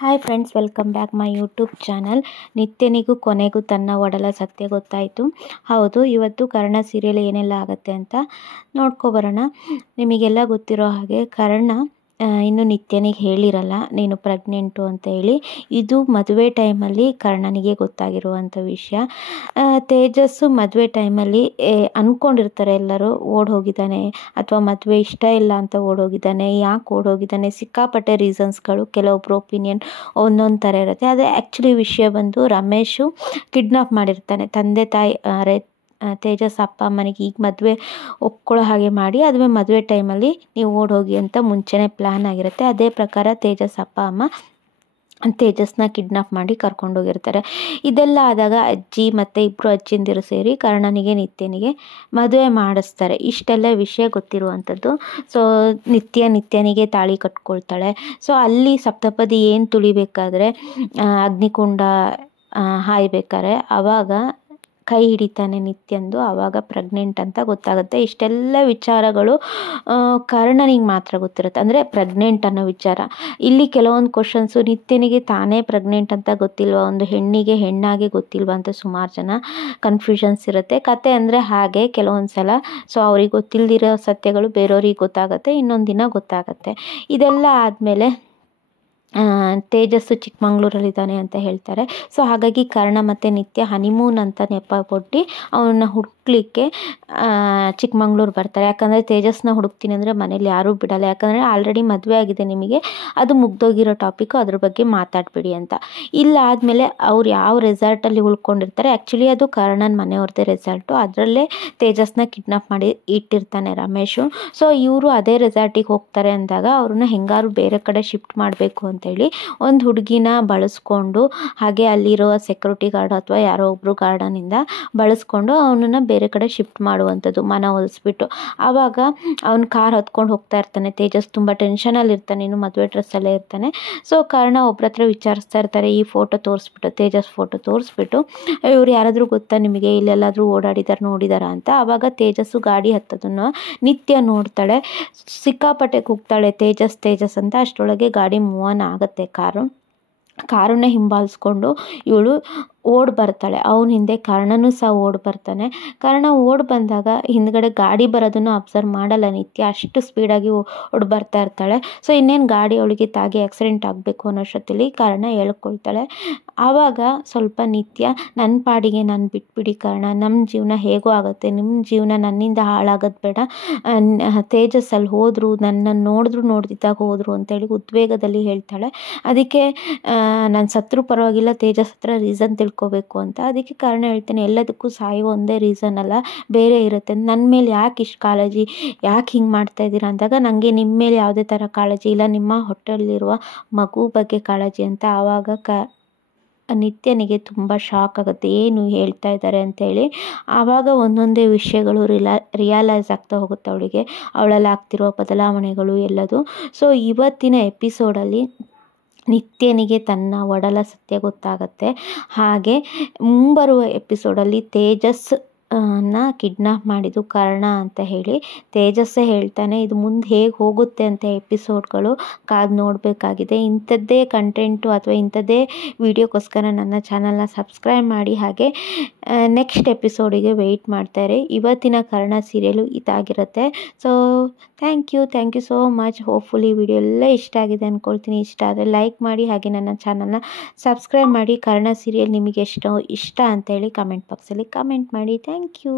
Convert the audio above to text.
Hi friends, welcome back my YouTube channel. ನಿತ್ಯನಿಗೂ ಕೊನೆಗೂ ತನ್ನ ಒಡಲ ಸತ್ಯ ಗೊತ್ತಾಯಿತು. ಹೌದು, ಇವತ್ತು ಕರ್ಣ ಸೀರಿಯಲ್ ಏನೆಲ್ಲ ಆಗುತ್ತೆ ಅಂತ ನೋಡ್ಕೊಬರೋಣ. ನಿಮಗೆಲ್ಲ ಗೊತ್ತಿರೋ ಹಾಗೆ ಕರ್ಣ ಇನ್ನು ನಿತ್ಯನಿಗೆ ಹೇಳಿರಲ್ಲ ನೀನು ಪ್ರೆಗ್ನೆಂಟು ಅಂತ ಹೇಳಿ. ಇದು ಮದುವೆ ಟೈಮಲ್ಲಿ ಕರ್ಣನಿಗೆ ಗೊತ್ತಾಗಿರುವಂಥ ವಿಷಯ. ತೇಜಸ್ಸು ಮದುವೆ ಟೈಮಲ್ಲಿ ಅಂದ್ಕೊಂಡಿರ್ತಾರೆ ಎಲ್ಲರೂ ಓಡೋಗಿದ್ದಾನೆ ಅಥವಾ ಮದುವೆ ಇಷ್ಟ ಇಲ್ಲ ಅಂತ ಓಡೋಗಿದ್ದಾನೆ. ಯಾಕೆ ಓಡೋಗಿದ್ದಾನೆ, ಸಿಕ್ಕಾಪಟ್ಟೆ ರೀಸನ್ಸ್ಗಳು, ಕೆಲವೊಬ್ರು ಒಪಿನಿಯನ್ ಒಂದೊಂದು ಥರ ಇರುತ್ತೆ. ಆದರೆ ಆ್ಯಕ್ಚುಲಿ ವಿಷಯ ಬಂದು ರಮೇಶು ಕಿಡ್ನಾಪ್ ಮಾಡಿರ್ತಾನೆ ತಂದೆ ತಾಯಿ ತೇಜಸ್ ಅಪ್ಪ ಅಮ್ಮನಿಗೆ ಈಗ ಮದುವೆ ಒಪ್ಕೊಳ್ಳೋ ಹಾಗೆ ಮಾಡಿ, ಅದುವೇ ಮದುವೆ ಟೈಮಲ್ಲಿ ನೀವು ಓಡೋಗಿ ಅಂತ ಮುಂಚೆನೇ ಪ್ಲ್ಯಾನ್ ಆಗಿರುತ್ತೆ. ಅದೇ ಪ್ರಕಾರ ತೇಜಸ್ ಅಪ್ಪ ಅಮ್ಮ ತೇಜಸ್ನ ಕಿಡ್ನಾಪ್ ಮಾಡಿ ಕರ್ಕೊಂಡೋಗಿರ್ತಾರೆ. ಇದೆಲ್ಲ ಆದಾಗ ಅಜ್ಜಿ ಮತ್ತು ಇಬ್ಬರು ಅಜ್ಜಿಂದಿರು ಸೇರಿ ಕರ್ಣನಿಗೆ ನಿತ್ಯನಿಗೆ ಮದುವೆ ಮಾಡಿಸ್ತಾರೆ. ಇಷ್ಟೆಲ್ಲ ವಿಷಯ ಗೊತ್ತಿರುವಂಥದ್ದು. ಸೊ ನಿತ್ಯನಿಗೆ ತಾಳಿ ಕಟ್ಕೊಳ್ತಾಳೆ. ಸೊ ಅಲ್ಲಿ ಸಪ್ತಪದಿ ಏನು ತುಳಿಬೇಕಾದ್ರೆ ಅಗ್ನಿಕುಂಡ ಹಾಯ್ಬೇಕಾರೆ ಆವಾಗ ಕೈ ಹಿಡಿತಾನೆ ನಿತ್ಯಂದು. ಆವಾಗ ಪ್ರೆಗ್ನೆಂಟ್ ಅಂತ ಗೊತ್ತಾಗುತ್ತೆ. ಇಷ್ಟೆಲ್ಲ ವಿಚಾರಗಳು ಕರ್ಣನಿಗೆ ಮಾತ್ರ ಗೊತ್ತಿರುತ್ತೆ, ಅಂದರೆ ಪ್ರೆಗ್ನೆಂಟ್ ಅನ್ನೋ ವಿಚಾರ. ಇಲ್ಲಿ ಕೆಲವೊಂದು ಕ್ವಶನ್ಸು, ನಿತ್ಯನಿಗೆ ತಾನೇ ಪ್ರೆಗ್ನೆಂಟ್ ಅಂತ ಗೊತ್ತಿಲ್ವ, ಒಂದು ಹೆಣ್ಣಿಗೆ ಹೆಣ್ಣಾಗೆ ಗೊತ್ತಿಲ್ವ ಅಂತ ಸುಮಾರು ಜನ ಕನ್ಫ್ಯೂಷನ್ಸ್ ಇರುತ್ತೆ. ಕತೆ ಅಂದರೆ ಹಾಗೆ ಕೆಲವೊಂದು ಸಲ. ಸೊ ಅವ್ರಿಗೆ ಗೊತ್ತಿಲ್ದಿರೋ ಸತ್ಯಗಳು ಬೇರೆಯವ್ರಿಗೆ ಗೊತ್ತಾಗುತ್ತೆ, ಇನ್ನೊಂದು ದಿನ ಗೊತ್ತಾಗುತ್ತೆ. ಇದೆಲ್ಲ ಆದಮೇಲೆ ತೇಜಸ್ಸು ಚಿಕ್ಕಮಂಗ್ಳೂರಲ್ಲಿದ್ದಾನೆ ಅಂತ ಹೇಳ್ತಾರೆ. ಸೊ ಹಾಗಾಗಿ ಕರ್ಣ ಮತ್ತು ನಿತ್ಯ ಹನಿಮೂನ್ ಅಂತ ನೆಪ ಕೊಟ್ಟು ಅವನ್ನ ಹುಡುಕ್ಲಿಕ್ಕೆ ಚಿಕ್ಕಮಂಗ್ಳೂರು ಬರ್ತಾರೆ. ಯಾಕಂದರೆ ತೇಜಸ್ನ ಹುಡುಕ್ತೀನಿ ಅಂದರೆ ಮನೇಲಿ ಯಾರೂ ಬಿಡಲ್ಲ. ಯಾಕಂದರೆ ಆಲ್ರೆಡಿ ಮದುವೆ ಆಗಿದೆ ನಿಮಗೆ, ಅದು ಮುಗ್ದೋಗಿರೋ ಟಾಪಿಕ್ಕು, ಅದ್ರ ಬಗ್ಗೆ ಮಾತಾಡಬೇಡಿ ಅಂತ. ಇಲ್ಲಾದಮೇಲೆ ಅವ್ರು ಯಾವ ರೆಸಾರ್ಟಲ್ಲಿ ಉಳ್ಕೊಂಡಿರ್ತಾರೆ, ಆ್ಯಕ್ಚುಲಿ ಅದು ಕರ್ಣನ ಮನೆಯವ್ರದ್ದೇ ರೆಸಾರ್ಟು, ಅದರಲ್ಲೇ ತೇಜಸ್ನ ಕಿಡ್ನಾಪ್ ಮಾಡಿ ಇಟ್ಟಿರ್ತಾನೆ ರಮೇಶು. ಸೊ ಇವರು ಅದೇ ರೆಸಾರ್ಟಿಗೆ ಹೋಗ್ತಾರೆ ಅಂದಾಗ ಅವ್ರನ್ನ ಹೆಂಗಾರು ಬೇರೆ ಕಡೆ ಶಿಫ್ಟ್ ಮಾಡಬೇಕು ಅಂತೇಳಿ ಒಂದು ಹುಡುಗಿನ ಬಳಸ್ಕೊಂಡು, ಹಾಗೆ ಅಲ್ಲಿರೋ ಸೆಕ್ಯೂರಿಟಿ ಗಾರ್ಡ್ ಅಥವಾ ಯಾರೋ ಒಬ್ಬರು ಗಾರ್ಡನಿಂದ ಬಳಸ್ಕೊಂಡು ಅವನನ್ನು ಬೇರೆ ಕಡೆ ಶಿಫ್ಟ್ ಮಾಡುವಂಥದ್ದು, ಮನ ಒಲಿಸ್ಬಿಟ್ಟು. ಆವಾಗ ಅವ್ನು ಕಾರ್ ಹತ್ಕೊಂಡು ಹೋಗ್ತಾ ಇರ್ತಾನೆ. ತೇಜಸ್ ತುಂಬ ಟೆನ್ಷನಲ್ಲಿ ಇರ್ತಾನೆ, ಇನ್ನು ಮದುವೆ ಡ್ರೆಸ್ಸಲ್ಲೇ ಇರ್ತಾನೆ. ಸೊ ಕರ್ಣ ಒಬ್ರ ಹತ್ರ ವಿಚಾರಿಸ್ತಾ ಇರ್ತಾರೆ, ಈ ಫೋಟೋ ತೋರಿಸ್ಬಿಟ್ಟು, ತೇಜಸ್ ಫೋಟೋ ತೋರಿಸ್ಬಿಟ್ಟು, ಇವ್ರು ಯಾರಾದರೂ ಗೊತ್ತಾ ನಿಮಗೆ, ಇಲ್ಲೆಲ್ಲಾದರೂ ನೋಡಿದಾರ ಅಂತ. ಆವಾಗ ತೇಜಸ್ಸು ಗಾಡಿ ಹತ್ತೋದನ್ನು ನಿತ್ಯ ನೋಡ್ತಾಳೆ. ಸಿಕ್ಕಾಪಟ್ಟೆ ಕೂಗ್ತಾಳೆ ತೇಜಸ್ ಅಂತ. ಅಷ್ಟರೊಳಗೆ ಗಾಡಿ ಮೂವ್ ಆನ್ ಆಗುತ್ತೆ. ಕಾರನ್ನೇ ಹಿಂಬಾಲಿಸ್ಕೊಂಡು ಇವಳು ಓಡ್ ಬರ್ತಾಳೆ. ಅವನ ಹಿಂದೆ ಕರ್ಣನೂ ಸಹ ಓಡ್ ಬರ್ತಾನೆ. ಕರ್ಣ ಓಡ್ ಬಂದಾಗ ಹಿಂದ್ಗಡೆ ಗಾಡಿ ಬರೋದನ್ನು ಅಬ್ಸರ್ವ್ ಮಾಡಲ್ಲ ನಿತ್ಯ, ಅಷ್ಟು ಸ್ಪೀಡಾಗಿ ಓಡ್ ಬರ್ತಾ ಇರ್ತಾಳೆ. ಸೊ ಇನ್ನೇನು ಗಾಡಿ ಅವಳಿಗೆ ತಾಗಿ ಆಕ್ಸಿಡೆಂಟ್ ಆಗಬೇಕು ಅನ್ನೋಷ್ಟೊತ್ತಲ್ಲಿ ಕರ್ಣ ಹೇಳ್ಕೊಳ್ತಾಳೆ. ಆವಾಗ ಸ್ವಲ್ಪ ನಿತ್ಯ, ನನ್ನ ಪಾಡಿಗೆ ನಾನು ಬಿಟ್ಬಿಡಿ ಕರ್ಣ, ನಮ್ಮ ಜೀವನ ಹೇಗೋ ಆಗುತ್ತೆ, ನಿಮ್ಮ ಜೀವನ ನನ್ನಿಂದ ಹಾಳಾಗೋದು ಬೇಡ. ತೇಜಸ್ ಅಲ್ಲಿ ಹೋದ್ರು, ನನ್ನನ್ನು ನೋಡ್ದಿದ್ದಾಗ ಹೋದ್ರು ಅಂತೇಳಿ ಉದ್ವೇಗದಲ್ಲಿ ಹೇಳ್ತಾಳೆ. ಅದಕ್ಕೆ ನಾನು ಸತ್ರು ಪರವಾಗಿಲ್ಲ, ತೇಜಸ್ ಹತ್ರ ರೀಸನ್ ತಿಳ್ಕೊಬೇಕು ಅಂತ. ಅದಕ್ಕೆ ಕರ್ಣ ಹೇಳ್ತೇನೆ, ಎಲ್ಲದಕ್ಕೂ ಸಾಯೋ ಒಂದೇ ರೀಸನ್ ಅಲ್ಲ, ಬೇರೆ ಇರುತ್ತೆ. ನನ್ನ ಮೇಲೆ ಯಾಕೆ ಇಷ್ಟು ಕಾಳಜಿ, ಯಾಕೆ ಹಿಂಗೆ ಮಾಡ್ತಾ ಇದ್ದೀರಾ ಅಂದಾಗ, ನನಗೆ ನಿಮ್ಮ ಮೇಲೆ ಯಾವುದೇ ಥರ ಕಾಳಜಿ ಇಲ್ಲ, ನಿಮ್ಮ ಹೊಟ್ಟೆಯಲ್ಲಿರುವ ಮಗು ಬಗ್ಗೆ ಕಾಳಜಿ ಅಂತ. ಆವಾಗ ನಿತ್ಯನಿಗೆ ತುಂಬ ಶಾಕ್ ಆಗುತ್ತೆ, ಏನು ಹೇಳ್ತಾ ಇದ್ದಾರೆ ಅಂತೇಳಿ. ಆವಾಗ ಒಂದೊಂದೇ ವಿಷಯಗಳು ರಿಯಲೈಸ್ ಆಗ್ತಾ ಹೋಗುತ್ತೆ ಅವಳಿಗೆ, ಅವಳಲ್ಲಿ ಆಗ್ತಿರೋ ಬದಲಾವಣೆಗಳು ಎಲ್ಲದು. ಸೊ ಇವತ್ತಿನ ಎಪಿಸೋಡಲ್ಲಿ ನಿತ್ಯನಿಗೆ ತನ್ನ ಒಡಲ ಸತ್ಯ ಗೊತ್ತಾಗತ್ತೆ. ಹಾಗೆ ಮುಂಬರುವ ಎಪಿಸೋಡಲ್ಲಿ ತೇಜಸ್ ಕಿಡ್ನಾಪ್ ಮಾಡಿದ್ದು ಕರ್ಣ ಅಂತ ಹೇಳಿ ತೇಜಸ್ಸೇ ಹೇಳ್ತಾನೆ. ಇದು ಮುಂದೆ ಹೇಗೆ ಹೋಗುತ್ತೆ ಅಂತ ಎಪಿಸೋಡ್ಗಳು ಕಾದು ನೋಡಬೇಕಾಗಿದೆ. ಇಂಥದ್ದೇ ಕಂಟೆಂಟು ಅಥವಾ ಇಂಥದ್ದೇ ವಿಡಿಯೋಕ್ಕೋಸ್ಕರ ನನ್ನ ಚಾನಲ್ನ ಸಬ್ಸ್ಕ್ರೈಬ್ ಮಾಡಿ. ಹಾಗೆ ನೆಕ್ಸ್ಟ್ ಎಪಿಸೋಡಿಗೆ ವೆಯ್ಟ್ ಮಾಡ್ತಾರೆ. ಇವತ್ತಿನ ಕರ್ಣ ಸೀರಿಯಲು ಇದಾಗಿರುತ್ತೆ. So thank you so much. Hopefully video ಎಲ್ಲ ಇಷ್ಟ ಆಗಿದೆ ಅಂದ್ಕೊಳ್ತೀನಿ. ಇಷ್ಟ ಆದರೆ ಲೈಕ್ ಮಾಡಿ, ಹಾಗೆ ನನ್ನ ಚಾನಲ್ನ ಸಬ್ಸ್ಕ್ರೈಬ್ ಮಾಡಿ. ಕರ್ಣ ಸೀರಿಯಲ್ ನಿಮಗೆ ಎಷ್ಟು ಇಷ್ಟ ಅಂತೇಳಿ ಕಮೆಂಟ್ ಬಾಕ್ಸಲ್ಲಿ ಕಮೆಂಟ್ ಮಾಡಿ. Thank you.